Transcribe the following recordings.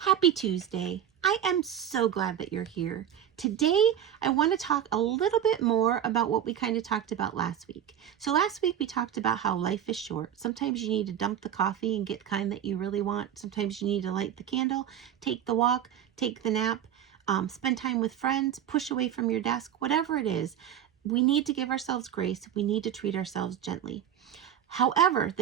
Happy Tuesday. I am so glad that you're here. Today, I want to talk a little bit more about what we kind of talked about last week. So last week we talked about how life is short. Sometimes you need to dump the coffee and get the kind that you really want. Sometimes you need to light the candle, take the walk, take the nap, spend time with friends, push away from your desk, whatever it is. We need to give ourselves grace. We need to treat ourselves gently. However,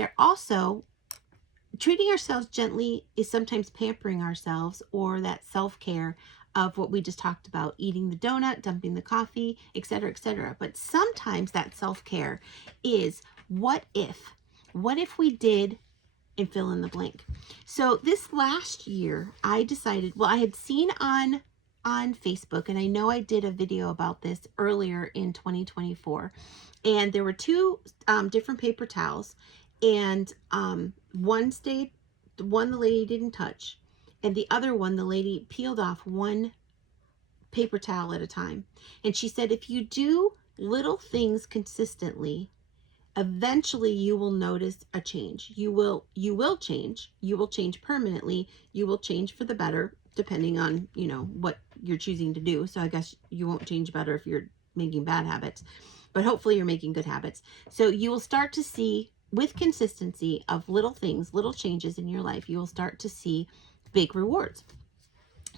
treating ourselves gently is sometimes pampering ourselves, or that self-care of what we just talked about, eating the donut, dumping the coffee, etc., etc. But sometimes that self-care is what if we did, and fill in the blank. So this last year I decided, well, I had seen on Facebook, and I know I did a video about this earlier in 2024, and there were two different paper towels, and one the lady didn't touch, and the other one the lady peeled off one paper towel at a time. And she said, if you do little things consistently, eventually you will notice a change. You will change. You will change permanently. You will change for the better, depending on, what you're choosing to do. So I guess you won't change better if you're making bad habits, but hopefully you're making good habits. So you will start to see, with consistency of little things, little changes in your life, you will start to see big rewards.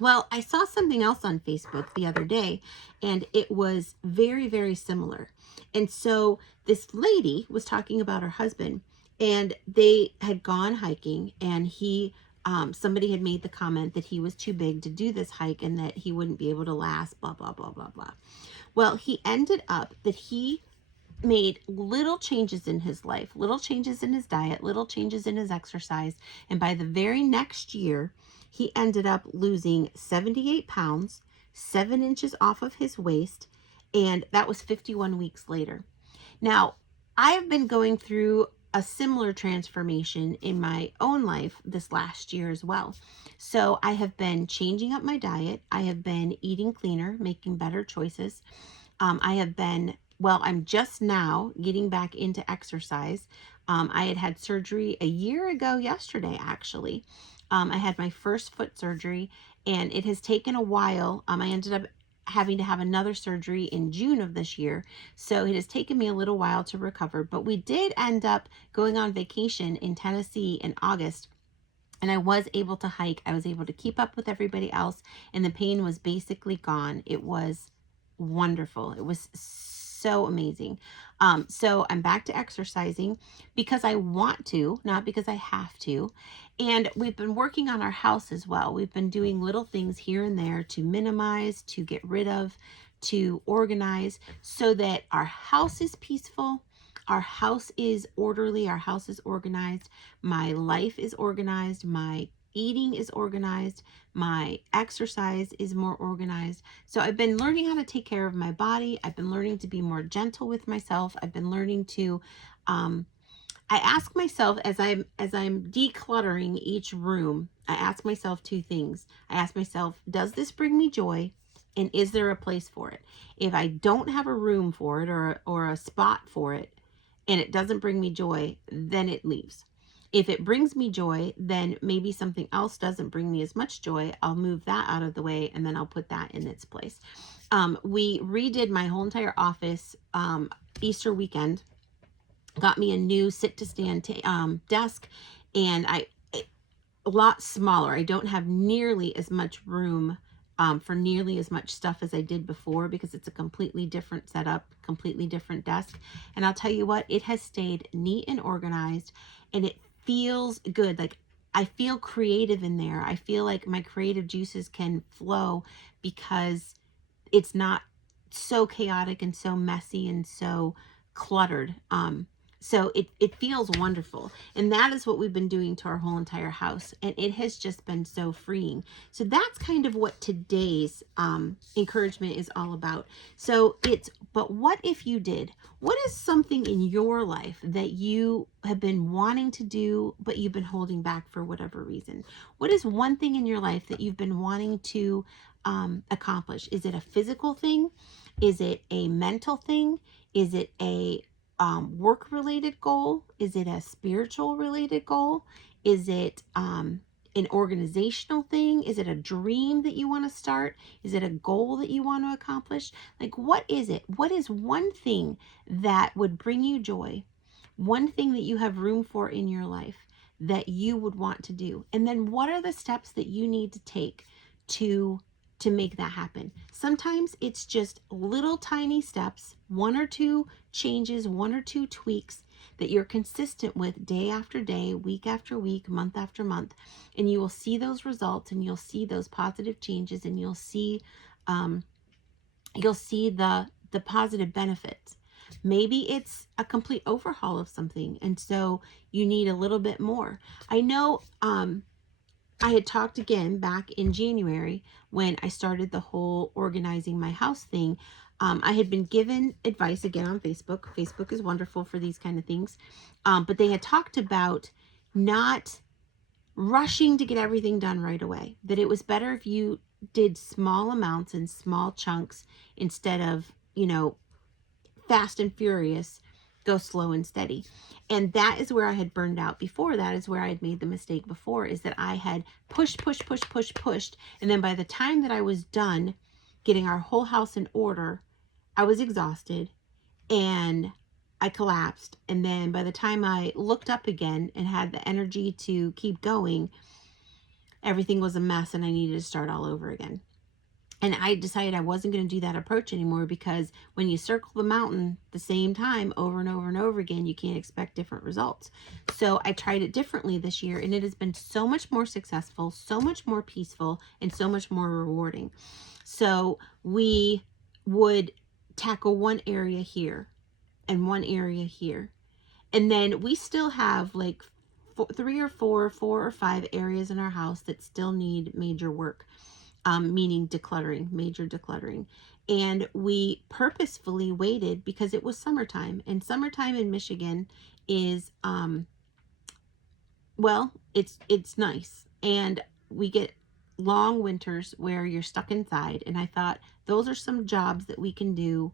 Well, I saw something else on Facebook the other day, and it was very, very similar. And so this lady was talking about her husband, and they had gone hiking, and somebody had made the comment that he was too big to do this hike and that he wouldn't be able to last, blah, blah, blah, blah, blah. Well, he ended up that he made little changes in his life, little changes in his diet, little changes in his exercise. And by the very next year, he ended up losing 78 pounds, 7 inches off of his waist. And that was 51 weeks later. Now, I have been going through a similar transformation in my own life this last year as well. So I have been changing up my diet. I have been eating cleaner, making better choices. I'm just now getting back into exercise. I had surgery a year ago yesterday, actually. I had my first foot surgery, and it has taken a while. I ended up having to have another surgery in June of this year. So it has taken me a little while to recover, but we did end up going on vacation in Tennessee in August. And I was able to hike. I was able to keep up with everybody else, and the pain was basically gone. It was wonderful. It was so amazing. So I'm back to exercising because I want to, not because I have to. And we've been working on our house as well. We've been doing little things here and there to minimize, to get rid of, to organize, so that our house is peaceful, our house is orderly, our house is organized, my life is organized, my eating is organized, my exercise is more organized. So I've been learning how to take care of my body. I've been learning to be more gentle with myself. I've been learning to I ask myself, as I'm decluttering each room, I ask myself two things. I ask myself, does this bring me joy? And is there a place for it? If I don't have a room for it, or a spot for it, and it doesn't bring me joy, then it leaves. If it brings me joy, then maybe something else doesn't bring me as much joy. I'll move that out of the way, and then I'll put that in its place. We redid my whole entire office Easter weekend. Got me a new sit-to-stand desk, and a lot smaller. I don't have nearly as much room for nearly as much stuff as I did before, because it's a completely different setup, completely different desk. And I'll tell you what, it has stayed neat and organized, and it feels good. Like, I feel creative in there. I feel like my creative juices can flow because it's not so chaotic and so messy and so cluttered. So it feels wonderful. And that is what we've been doing to our whole entire house. And it has just been so freeing. So that's kind of what today's encouragement is all about. So but what if you did? What is something in your life that you have been wanting to do, but you've been holding back for whatever reason? What is one thing in your life that you've been wanting to accomplish? Is it a physical thing? Is it a mental thing? Is it a work related goal? Is it a spiritual related goal? Is it an organizational thing? Is it a dream that you want to start? Is it a goal that you want to accomplish? Like, what is it? What is one thing that would bring you joy? One thing that you have room for in your life that you would want to do? And then what are the steps that you need to take to make that happen? Sometimes it's just little tiny steps, one or two changes, one or two tweaks that you're consistent with day after day, week after week, month after month, and you will see those results, and you'll see those positive changes, and you'll see the positive benefits. Maybe it's a complete overhaul of something, and so you need a little bit more. I know I had talked again back in January when I started the whole organizing my house thing. I had been given advice again on Facebook. Facebook is wonderful for these kind of things. But they had talked about not rushing to get everything done right away, that it was better if you did small amounts and small chunks instead of, fast and furious, go slow and steady. And that is where I had burned out before. That is where I had made the mistake before, is that I had pushed. And then by the time that I was done getting our whole house in order, I was exhausted and I collapsed. And then by the time I looked up again and had the energy to keep going, everything was a mess and I needed to start all over again. And I decided I wasn't going to do that approach anymore, because when you circle the mountain the same time over and over and over again, you can't expect different results. So I tried it differently this year, and it has been so much more successful, so much more peaceful, and so much more rewarding. So we would tackle one area here and one area here. And then we still have like four or five areas in our house that still need major work. Meaning decluttering, major decluttering. And we purposefully waited because it was summertime, and summertime in Michigan is, well, it's nice. And we get long winters where you're stuck inside. And I thought those are some jobs that we can do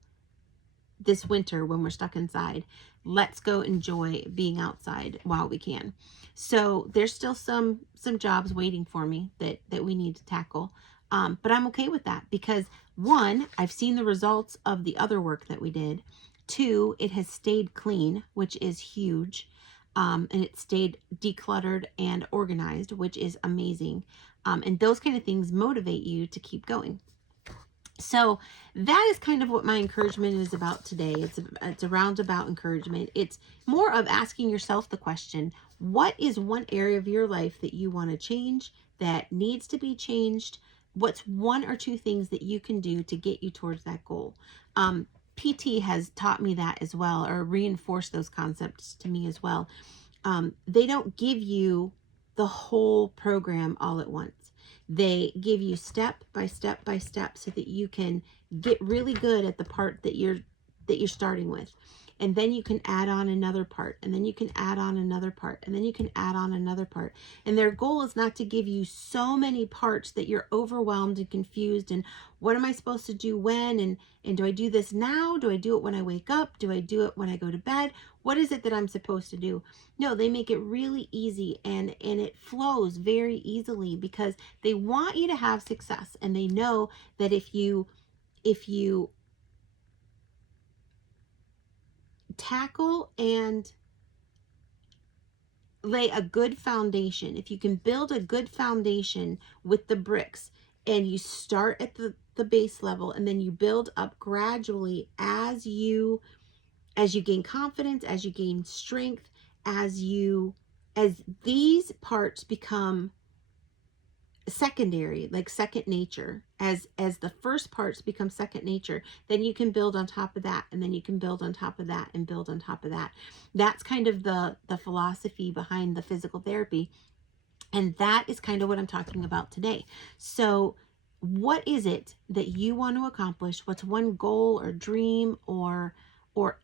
this winter when we're stuck inside. Let's go enjoy being outside while we can. So there's still some jobs waiting for me that we need to tackle. But I'm okay with that, because one, I've seen the results of the other work that we did. Two, it has stayed clean, which is huge. And it stayed decluttered and organized, which is amazing. And those kind of things motivate you to keep going. So that is kind of what my encouragement is about today. It's a roundabout encouragement. It's more of asking yourself the question, what is one area of your life that you want to change, that needs to be changed? What's one or two things that you can do to get you towards that goal? PT has taught me that as well, or reinforced those concepts to me as well. They don't give you the whole program all at once. They give you step by step by step so that you can get really good at the part that you're starting with. And then you can add on another part, and then you can add on another part, and then you can add on another part. And their goal is not to give you so many parts that you're overwhelmed and confused, and what am I supposed to do when, and do I do this now? Do I do it when I wake up? Do I do it when I go to bed? What is it that I'm supposed to do? No, they make it really easy, and it flows very easily, because they want you to have success, and they know that if you tackle and lay a good foundation, if you can build a good foundation with the bricks, and you start at the base level, and then you build up gradually as you gain confidence, as you gain strength, as these parts become secondary, like second nature, as the first parts become second nature, then you can build on top of that, and then you can build on top of that, and build on top of that. That's kind of the philosophy behind the physical therapy, and that is kind of what I'm talking about today. So what is it that you want to accomplish? What's one goal or dream or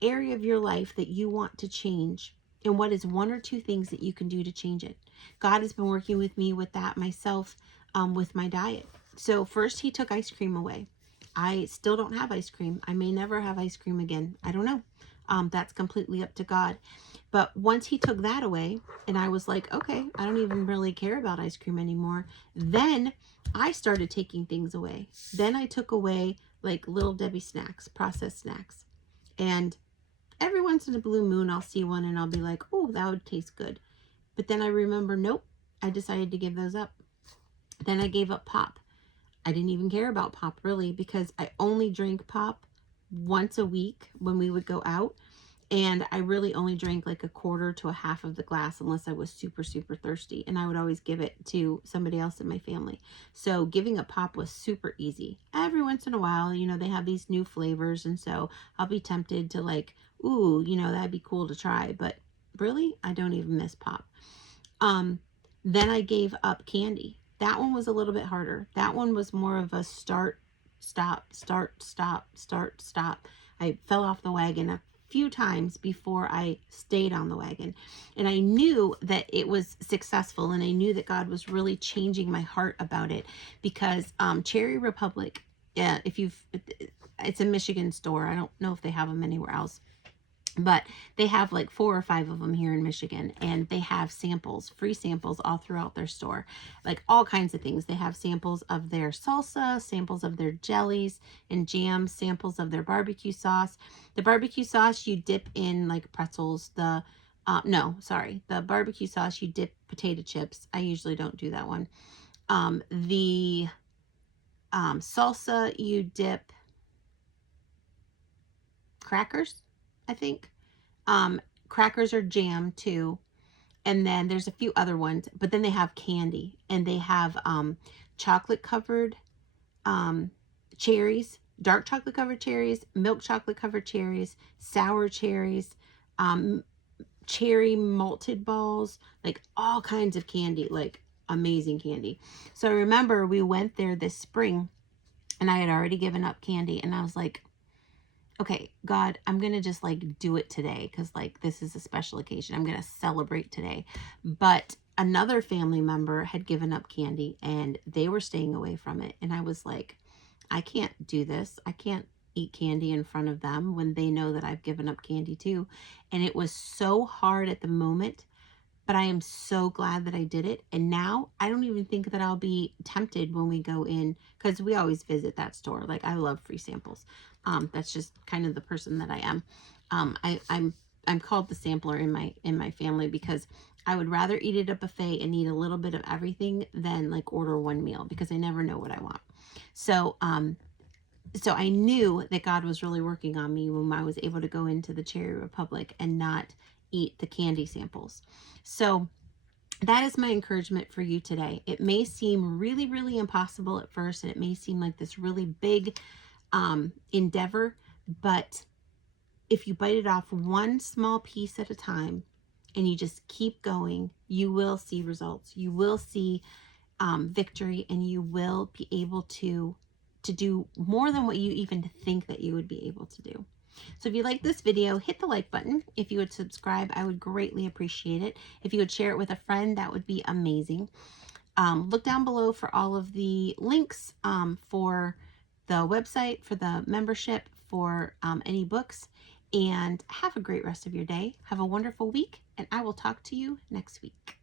area of your life that you want to change? And what is one or two things that you can do to change it? God has been working with me with that myself, with my diet. So first he took ice cream away. I still don't have ice cream. I may never have ice cream again. I don't know. That's completely up to God. But once he took that away, and I was like, okay, I don't even really care about ice cream anymore. Then I started taking things away. Then I took away like Little Debbie snacks, processed snacks. And every once in a blue moon, I'll see one and I'll be like, oh, that would taste good. But then I remember, nope, I decided to give those up. Then I gave up pop. I didn't even care about pop really, because I only drank pop once a week when we would go out. And I really only drank like a quarter to a half of the glass unless I was super, super thirsty. And I would always give it to somebody else in my family. So giving up pop was super easy. Every once in a while, you know, they have these new flavors. And so I'll be tempted to like, ooh, you know, that'd be cool to try. But really, I don't even miss pop. Then I gave up candy. That one was a little bit harder. That one was more of a start, stop, start, stop, start, stop. I fell off the wagon a few times before I stayed on the wagon. And I knew that it was successful, and I knew that God was really changing my heart about it, because Cherry Republic, yeah, it's a Michigan store. I don't know if they have them anywhere else. But they have like 4 or 5 of them here in Michigan, and they have samples, free samples all throughout their store, like all kinds of things. They have samples of their salsa, samples of their jellies and jams, samples of their barbecue sauce. The barbecue sauce you dip in like pretzels. The barbecue sauce you dip potato chips. I usually don't do that one. The salsa you dip crackers, I think. Crackers are jam too. And then there's a few other ones, but then they have candy, and they have chocolate covered cherries, dark chocolate covered cherries, milk chocolate covered cherries, sour cherries, cherry malted balls, like all kinds of candy, like amazing candy. So I remember we went there this spring, and I had already given up candy, and I was like, okay, God, I'm going to just like do it today, because like this is a special occasion. I'm going to celebrate today. But another family member had given up candy, and they were staying away from it. And I was like, I can't do this. I can't eat candy in front of them when they know that I've given up candy too. And it was so hard at the moment, but I am so glad that I did it. And now I don't even think that I'll be tempted when we go in, because we always visit that store. Like, I love free samples. That's just kind of the person that I am. I'm called the sampler in my family, because I would rather eat at a buffet and eat a little bit of everything than like order one meal, because I never know what I want. So I knew that God was really working on me when I was able to go into the Cherry Republic and not eat the candy samples. So that is my encouragement for you today. It may seem really, really impossible at first, and it may seem like this really big endeavor, but if you bite it off one small piece at a time and you just keep going, you will see results. You will see victory, and you will be able to do more than what you even think that you would be able to do. So if you like this video, hit the like button. If you would subscribe, I would greatly appreciate it. If you would share it with a friend, that would be amazing. Look down below for all of the links for the website, for the membership, for any books, and have a great rest of your day. Have a wonderful week, and I will talk to you next week.